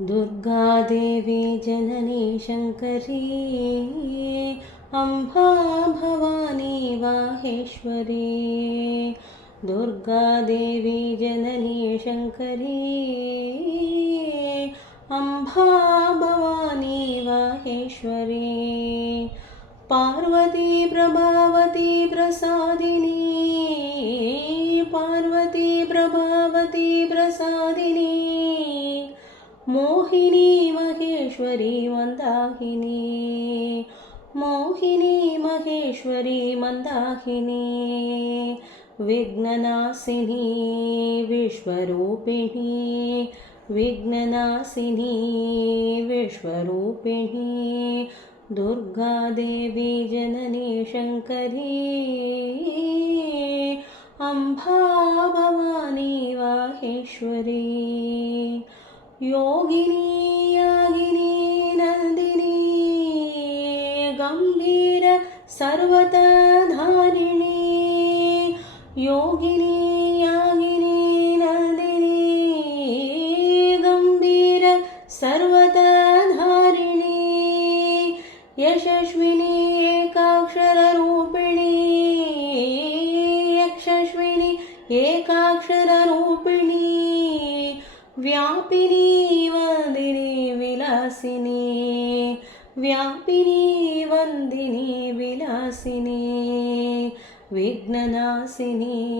दुर्गादेवी जननी शङ्करी अम्बा भवानी माहेश्वरी। दुर्गादेवी जननी शङ्करी अम्बा भवानी माहेश्वरी। पार्वती प्रभावती प्रसादिनी, पार्वती प्रभावती प्रसादिनी, मोहिनी महेश्वरी मन्दाकिनी, मोहिनी महेश्वरी मन्दाकिनी। विघ्ननाशिनी विश्वरूपिणी, विघ्ननाशिनी विश्वरूपिणी। दुर्गादेवी जननी शङ्करी अम्बा भवानी माहेश्वरी। योगिनी यागिनी नन्दिनी, गम्भीर सर्वतधारिणी। योगिनी यागिनी नन्दिनी, गम्भीर सर्वतधारिणी। यशस्विनी एकाक्षररूपिणी, यशस्विनी एकाक्षररूपिणी। व्यापिनी वन्दिनी विलासिनी, व्यापिनी वन्दिनी विलासिनी। विघ्ननाशिनी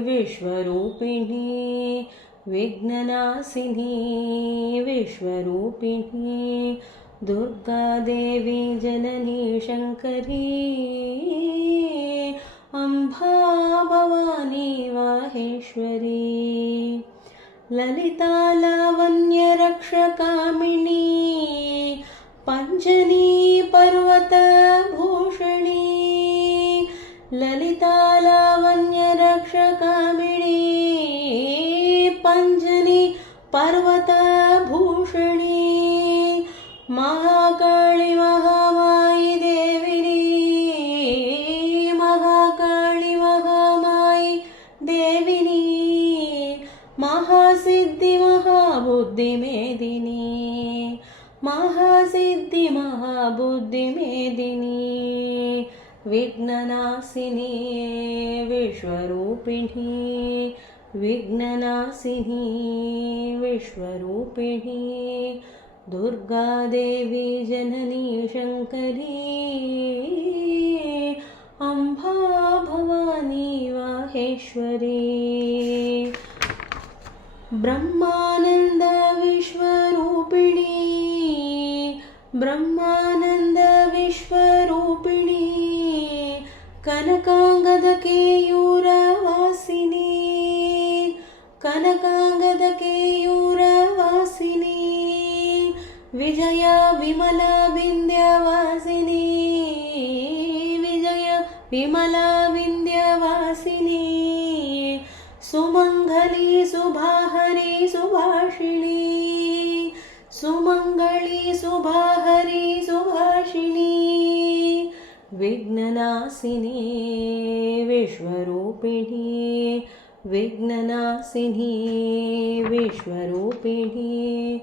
विश्वरूपिणी, विघ्ननाशिनी विश्वरूपिणी। दुर्गादेवी जननी शङ्करी अम्बा भवानी माहेश्वरी। ललिता लावण्यरक्षकामिनी, पञ्चनी पर्वतभूषणी। ललिता लावण्यरक्षकामिनी, पञ्चनी पर्वतभूषणी। महाकाली महामायी देविनी, महाकाली महामायी देविनी। महासिद्धि महाबुद्धि मेदिनी, महासिद्धि महाबुद्धि मेदिनी। विघ्ननाशिनी विश्वरूपिणी, विघ्ननाशिनी विश्वरूपिणी। दुर्गादेवी जननी शङ्करी अम्बा भवानी माहेश्वरी। ब्रह्मानन्द विश्वरूपिणी, ब्रह्मानन्द विश्वरूपिणी। कनकाङ्गदकेयूरवासिनी, कनकाङ्गदकेयूरवासिनी। विजय विमला विन्ध्यवासिनी, विजय विमला विन्ध्यवासिनी। सुमङ्गली सुभाहरी सुभाषिणी, सुमङ्गली सुभाहरी सुभाषिणी। विघ्ननाशिनी विश्वरूपिणी, विघ्ननाशिनी विश्वरूपिणी।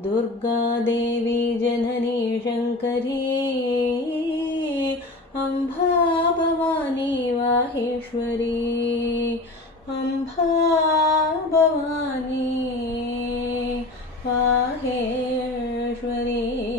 दुर्गादेवी जननी शङ्करी अम्बा भवानी माहेश्वरी, अम्बा भवानी माहेश्वरी।